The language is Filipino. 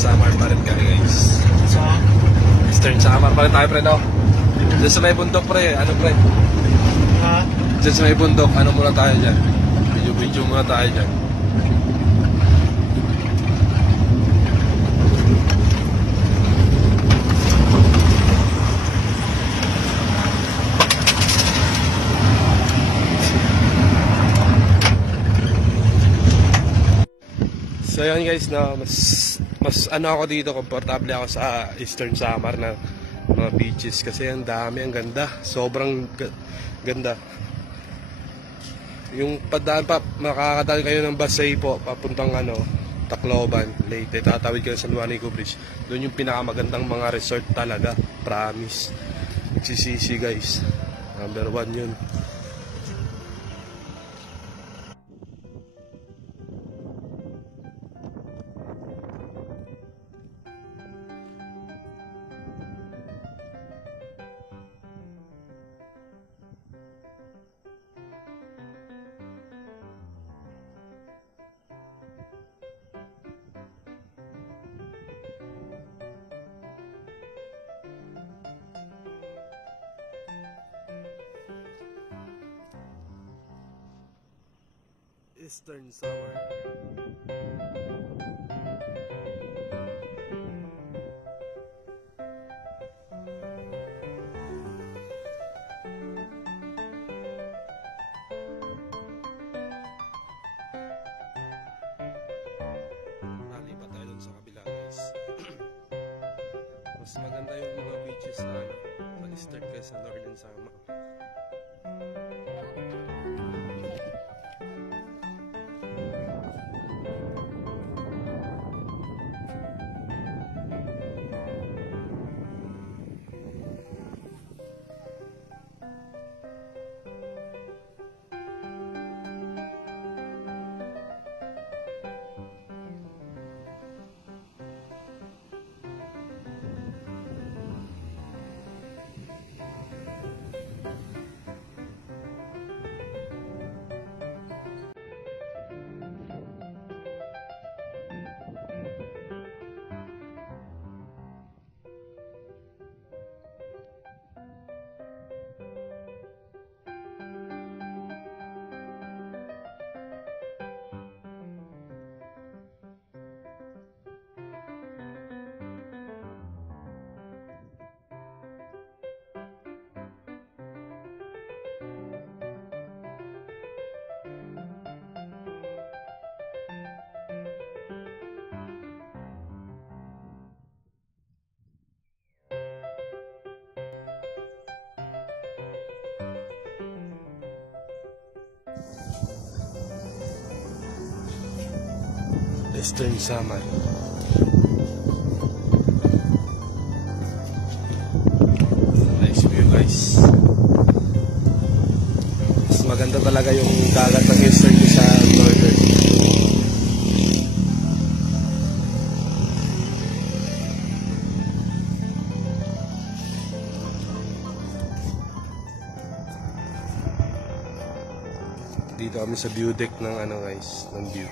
Samar pa rin kami guys. Eastern Samar pa rin tayo pre daw. Diyan sa may bundok pre, ano pre? Ha? Diyan sa may bundok, ano muna tayo dyan? Video muna tayo dyan. So yun guys, no, mas ano ako dito, komportable ako sa Eastern Samar na mga beaches kasi ang dami, ang ganda, sobrang ganda. Yung padaan pa, makakadaan kayo ng Basay po papuntang Tacloban, Leyte, tatawid kayo sa Luanico Bridge. Doon yung pinakamagandang mga resort talaga, promise. Nagsisisi guys, number 1 yun. Eastern Samar. Nalipat tayo dun sa kabila guys. Mas maganda yung mga beaches na Eastern kaysa Northern Samar. Eastern Samar. Nice view guys. Mas maganda talaga yung dagat ng Eastern sa Northern. Dito kami sa view deck ng guys, ng view.